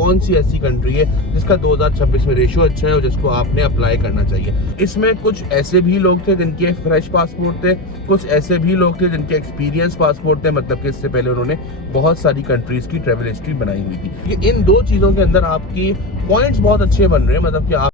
कौन सी ऐसी कंट्री है जिसका 2026 में रेशियो अच्छा है और जिसको आपने अप्लाई करना चाहिए। इसमें कुछ ऐसे भी लोग थे जिनके फ्रेश पासपोर्ट थे, कुछ ऐसे भी लोग थे जिनके एक्सपीरियंस पासपोर्ट थे, मतलब कि इससे पहले उन्होंने बहुत सारी कंट्रीज की ट्रेवल हिस्ट्री बनाई हुई थी। इन दो चीजों के अंदर आपकी पॉइंट्स बहुत अच्छे बन रहे हैं, मतलब कि आप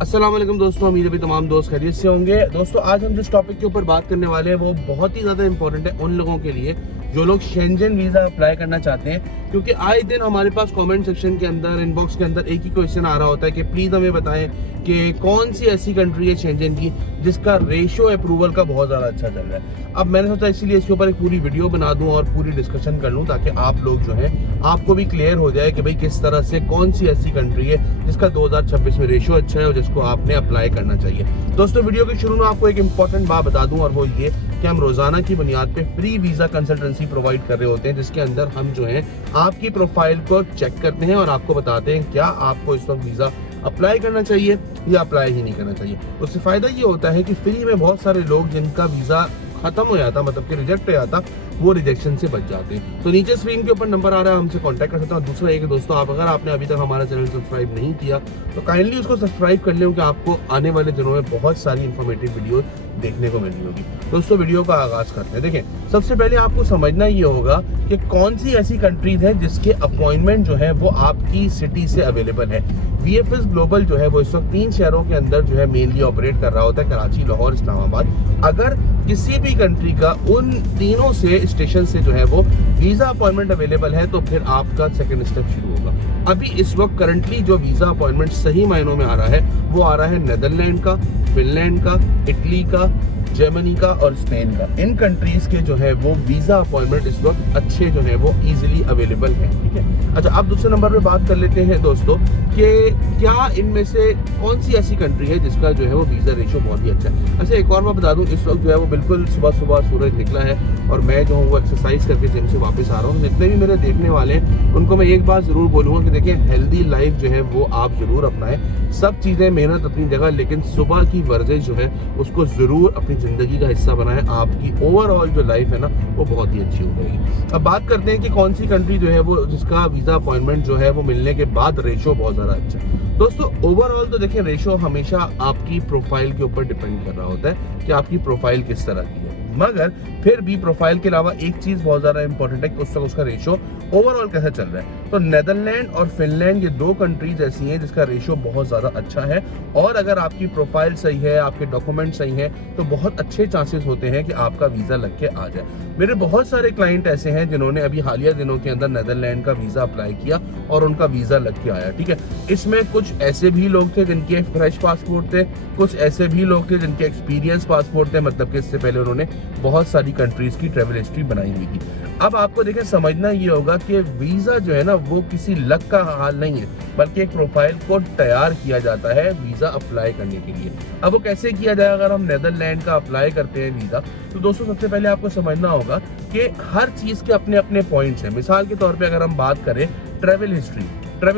अस्सलाम वालेकुम दोस्तों, उम्मीद है भी तमाम दोस्त खैरियत से होंगे। दोस्तों आज हम जिस टॉपिक के ऊपर बात करने वाले हैं वो बहुत ही ज़्यादा इंपॉर्टेंट है उन लोगों के लिए जो लोग शेंजन वीज़ा अप्लाई करना चाहते हैं, क्योंकि आए दिन हमारे पास कमेंट सेक्शन के अंदर, इनबॉक्स के अंदर एक ही क्वेश्चन आ रहा होता है कि प्लीज़ हमें बताएं कि कौन सी ऐसी कंट्री है शेंजन की जिसका रेशो अप्रूवल का बहुत ज़्यादा अच्छा चल रहा है। अब मैंने सोचा इसीलिए इसके ऊपर एक पूरी वीडियो बना दूं और पूरी डिस्कशन कर लूं ताकि आप लोग जो है आपको भी क्लियर हो जाए कि भाई किस तरह से कौन सी ऐसी कंट्री है जिसका 2026 में रेशो अच्छा है और जिसको आपने अप्लाई करना चाहिए। दोस्तों वीडियो के शुरू में आपको एक इंपॉर्टेंट बात बता दूं और वो ये कि हम रोजाना की बुनियाद पे फ्री वीजा कंसल्टेंसी प्रोवाइड कर रहे होते हैं, जिसके अंदर हम जो है आपकी प्रोफाइल को चेक करते हैं और आपको बताते हैं क्या आपको इस वक्त वीजा अप्लाई करना चाहिए या अप्लाई ही नहीं करना चाहिए। उससे फायदा ये होता है कि फ्री में बहुत सारे लोग जिनका वीजा खत्म हो जाता, मतलब कि रिजेक्ट हो जाता, वो रिजेक्शन से बच जाते हैं। तो नीचे स्क्रीन के ऊपर नंबर आ रहा है, हमसे कांटेक्ट कर सकते हैं। दूसरा एक दोस्तों, आप अगर आपने अभी तक हमारा चैनल सब्सक्राइब नहीं किया तो काइंडली उसको सब्सक्राइब कर लें, क्योंकि आपको आने वाले दिनों में बहुत सारी इंफॉर्मेटिव वीडियो देखने को मिल रही होगी। दोस्तों वीडियो का आगाज करते हैं। देखें, सबसे पहले आपको समझना ये होगा कि कौन सी ऐसी कंट्रीज है जिसके अपॉइंटमेंट जो है वो आपकी सिटी से अवेलेबल है। VFS ग्लोबल जो है वो इस वक्त 3 शहरों के अंदर जो है मेनली ऑपरेट कर रहा होता है, कराची, लाहौर, इस्लामाबाद। अगर किसी भी कंट्री का उन तीनों से स्टेशन से जो है वो वीजा अपॉइंटमेंट अवेलेबल है तो फिर आपका सेकंड स्टेप शुरू होगा। अभी इस वक्त करंटली जो वीजा अपॉइंटमेंट सही मायनों में आ रहा है वो आ रहा है नेदरलैंड का, फिनलैंड का, इटली का, जर्मनी का और स्पेन का। इन कंट्रीज के जो है वो वीजा अपॉइंटमेंट इस वक्त अच्छे जो है वो इजीली अवेलेबल है। ठीक है, अच्छा अब दूसरे नंबर पे बात कर लेते हैं दोस्तों कि क्या इनमें से कौन सी ऐसी कंट्री है जिसका जो है वो वीजा रेशो बहुत ही अच्छा है। अच्छा एक और मैं बता दूं, इस वक्त जो है वो बिल्कुल सुबह सुबह सूरज निकला है और मैं जो हूँ वो एक्सरसाइज करके जिम से वापस आ रहा हूँ। जितने भी मेरे देखने वाले हैं उनको मैं एक बात जरूर बोलूँगा कि देखिए, हेल्दी लाइफ जो है वो आप जरूर अपनाएं। सब चीज़ें मेहनत अपनी जगह, लेकिन सुबह की वर्जिश जो है उसको जरूर अपनी जिंदगी का हिस्सा बनाएं। आपकी ओवरऑल जो लाइफ है ना वो बहुत ही अच्छी हो जाएगी। अब बात करते हैं कि कौन सी कंट्री जो है वो जिसका वीजा अपॉइंटमेंट जो है वो मिलने के बाद रेशो बहुत ज्यादा अच्छा है। दोस्तों ओवरऑल तो देखिए, रेशो हमेशा आपकी प्रोफाइल के ऊपर डिपेंड कर रहा होता है कि आपकी प्रोफाइल किस तरह की है, मगर फिर भी प्रोफाइल के अलावा एक चीज बहुत ज्यादा इंपॉर्टेंट है कि उस वक्त उसका रेशो ओवरऑल कैसा चल रहा है। तो नेदरलैंड और फिनलैंड ये 2 कंट्रीज ऐसी हैं जिसका रेशो बहुत ज्यादा अच्छा है, और अगर आपकी प्रोफाइल सही है, आपके डॉक्यूमेंट सही है, तो बहुत अच्छे चांसेस होते हैं कि आपका वीजा लग के आ जाए। मेरे बहुत सारे क्लाइंट ऐसे हैं जिन्होंने अभी हालिया दिनों के अंदर नेदरलैंड का वीजा अप्लाई किया और उनका वीजा लग के आया। ठीक है, इसमें कुछ ऐसे भी लोग थे जिनके फ्रेश पासपोर्ट थे, कुछ ऐसे भी लोग थे जिनके एक्सपीरियंस पासपोर्ट थे, मतलब कि इससे पहले उन्होंने बहुत सारी कंट्रीज की ट्रेवल हिस्ट्री बनाई हुई थी। अब आपको देखें, समझना ये होगा कि वीजा जो है ना वो किसी लक का हाल नहीं है, बल्कि एक प्रोफाइल को तैयार किया जाता है वीजा अप्लाई करने के लिए। अब वो कैसे किया जाए? अगर हम नेदरलैंड का अप्लाई करते हैं वीजा, तो दोस्तों सबसे पहले आपको समझना होगा कि हर चीज के अपने अपने पॉइंट्स हैं। मिसाल के तौर पे अगर हम बात करें ट्रेवल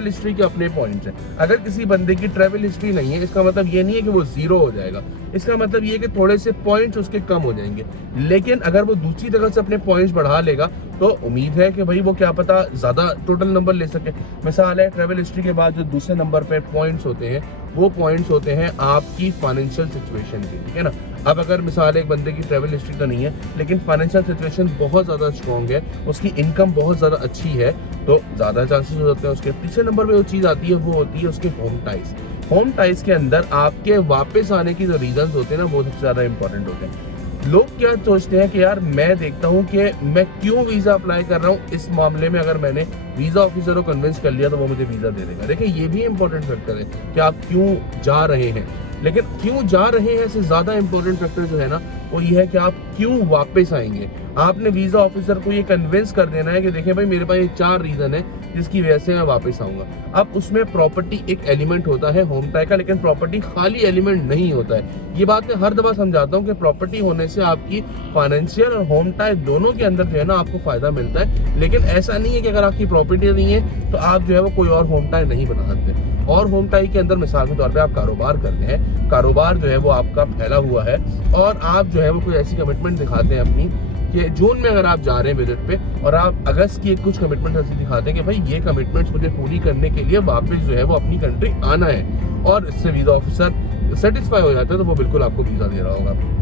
हिस्ट्री के अपने पॉइंट्स हैं। अगर किसी बंदे की ट्रेवल हिस्ट्री नहीं है, इसका मतलब ये नहीं है कि वो जीरो हो जाएगा, इसका मतलब ये है कि थोड़े से पॉइंट्स उसके कम हो जाएंगे। लेकिन अगर वो दूसरी तरह से अपने पॉइंट्स बढ़ा लेगा तो उम्मीद है कि भाई वो क्या पता ज्यादा टोटल नंबर ले सके। मिसाल है, ट्रेवल हिस्ट्री के बाद जो दूसरे नंबर पे पॉइंट्स होते हैं वो पॉइंट्स होते हैं आपकी फाइनेंशियल सिचुएशन के, ठीक है ना। अब अगर मिसाल एक बंदे की ट्रेवल हिस्ट्री तो नहीं है लेकिन फाइनेंशियल सिचुएशन बहुत ज़्यादा स्ट्रॉन्ग है, उसकी इनकम बहुत ज़्यादा अच्छी है, तो ज़्यादा चांसेस हो जाते हैं उसके। तीसरे नंबर पे जो चीज़ आती है वो होती है उसके होम टाइज के अंदर आपके वापस आने की जो रीजंस होते हैं ना वो सबसे ज़्यादा इंपॉर्टेंट होते हैं। लोग क्या सोचते हैं कि यार मैं देखता हूँ कि मैं क्यों वीज़ा अप्लाई कर रहा हूँ, इस मामले में अगर मैंने वीज़ा ऑफिसर को कन्विंस कर लिया तो वो मुझे वीज़ा दे देगा। देखिए ये भी इंपॉर्टेंट फैक्टर है कि आप क्यों जा रहे हैं, लेकिन क्यों जा रहे हैं से ज़्यादा इंपॉर्टेंट फैक्टर जो है ना वो ये है कि आप क्यों वापस आएंगे। आपने वीज़ा ऑफिसर को ये कन्विंस कर देना है कि देखिए भाई मेरे पास ये 4 रीज़न है जिसकी वजह से मैं वापस आऊँगा। अब उसमें प्रॉपर्टी एक एलिमेंट होता है होम टाई का, लेकिन प्रॉपर्टी खाली एलिमेंट नहीं होता है। ये बात मैं हर दफ़ा समझाता हूँ कि प्रॉपर्टी होने से आपकी फाइनेंशियल और होम टाई दोनों के अंदर जो है ना आपको फ़ायदा मिलता है, लेकिन ऐसा नहीं है कि अगर आपकी प्रॉपर्टी नहीं है तो आप जो है वो कोई और होम टाई नहीं बना सकते। और होम टाई के अंदर मिसाल के तौर पे आप कारोबार करते हैं, कारोबार जो है वो आपका फैला हुआ है और आप जो है वो कोई ऐसी कमिटमेंट दिखाते हैं अपनी कि जून में अगर आप जा रहे हैं विजिट पे और आप अगस्त की कुछ कमिटमेंट ऐसी दिखाते हैं कि भाई ये कमिटमेंट्स मुझे पूरी करने के लिए वापस जो है वो अपनी कंट्री आना है, और इससे वीज़ा ऑफिसर सेटिस्फाई हो जाता है तो वो बिल्कुल आपको वीज़ा दे रहा होगा।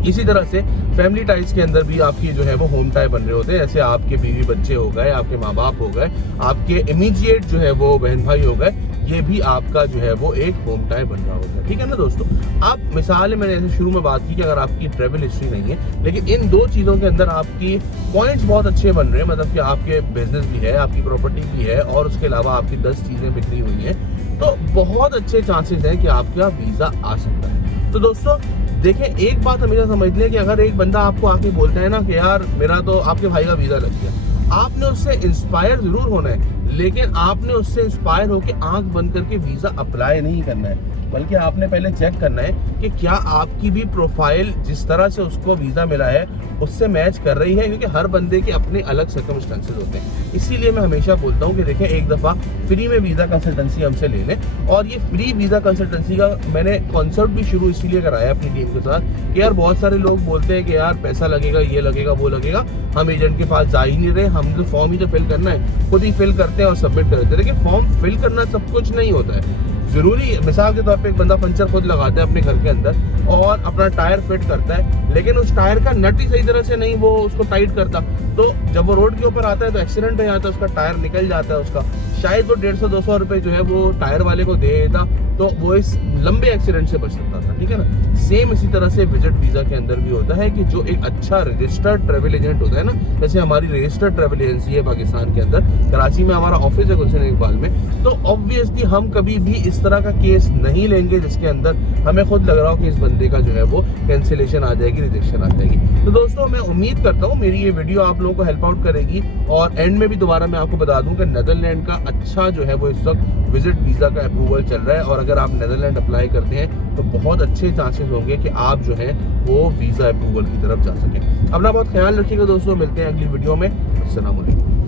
इसी तरह से फैमिली टाइज के अंदर भी आपकी जो है वो होम टाई बन रहे होते हैं, जैसे आपके बीवी बच्चे हो गए, आपके माँ बाप हो गए, आपके इमीडिएट जो है वो बहन भाई हो गए, ये भी आपका जो है वो एक होम टाई बन रहा होता है। ठीक है ना दोस्तों। आप मिसाल मैंने ऐसे शुरू में बात की कि अगर आपकी ट्रेवल हिस्ट्री नहीं है, लेकिन इन दो चीज़ों के अंदर आपकी पॉइंट्स बहुत अच्छे बन रहे हैं, मतलब कि आपके बिजनेस भी है, आपकी प्रॉपर्टी भी है, और उसके अलावा आपकी 10 चीज़ें बिक्री हुई हैं, तो बहुत अच्छे चांसेस हैं कि आपका वीज़ा आ सकता है। तो दोस्तों देखें, एक बात हमेशा समझ लें कि अगर एक बंदा आपको आके बोलता है ना कि यार मेरा तो आपके भाई का वीज़ा लग गया, आपने उससे इंस्पायर जरूर होना है, लेकिन आपने उससे इंस्पायर होकर आंख बंद करके वीज़ा अप्लाई नहीं करना है, बल्कि आपने पहले चेक करना है कि क्या आपकी भी प्रोफाइल जिस तरह से उसको वीज़ा मिला है उससे मैच कर रही है, क्योंकि हर बंदे के अपने अलग सर्कमस्टेंसेस होते हैं। इसीलिए मैं हमेशा बोलता हूँ कि देखें, एक दफ़ा फ्री में वीज़ा कंसल्टेंसी हमसे ले लें, और ये फ्री वीज़ा कंसल्टेंसी का मैंने कॉन्सेप्ट भी शुरू इसीलिए कराया अपनी टीम के साथ कि यार बहुत सारे लोग बोलते हैं कि यार पैसा लगेगा, ये लगेगा, वो लगेगा, हम एजेंट के पास जा ही नहीं रहे, हम तो फॉर्म ही तो फिल करना है, खुद ही फिल करते हैं और सबमिट कर देते हैं। देखिए, फॉर्म फिल करना सब कुछ नहीं होता है जरूरी। मिसाल के तौर पे एक बंदा पंचर खुद लगाता है अपने घर के अंदर और अपना टायर फिट करता है, लेकिन उस टायर का नट ही सही तरह से नहीं वो उसको टाइट करता, तो जब वो रोड के ऊपर आता है तो एक्सीडेंट हो जाता है, उसका टायर निकल जाता है उसका, शायद वो 150-200 रुपए जो है वो टायर वाले को दे देता तो वो इस लंबे एक्सीडेंट से बच सकता था। ठीक है ना। सेम इसी तरह से विजिट वीज़ा के अंदर भी होता है कि जो एक अच्छा रजिस्टर्ड ट्रैवल एजेंट होता है ना, जैसे हमारी रजिस्टर्ड ट्रैवल एजेंसी है पाकिस्तान के अंदर, कराची में हमारा ऑफिस है गुलशन इकबाल में, तो ऑब्वियसली हम कभी भी इस तरह का केस नहीं लेंगे जिसके अंदर हमें खुद लग रहा हो कि इस बंदे का जो है वो कैंसिलेशन आ जाएगी, रिजेक्शन आ जाएगी। तो दोस्तों मैं उम्मीद करता हूँ मेरी ये वीडियो आप लोगों को हेल्प आउट करेगी, और एंड में भी दोबारा मैं आपको बता दूं कि नेदरलैंड का अच्छा जो है वो इस वक्त विजिट वीज़ा का अप्रूवल चल रहा है, और अगर आप नेदरलैंड अप्लाई करते हैं तो बहुत अच्छे चांसेस होंगे कि आप जो है वो वीज़ा अप्रूवल की तरफ जा सकें। अपना बहुत ख्याल रखिएगा दोस्तों, मिलते हैं अगली वीडियो में। अस्सलाम वालेकुम।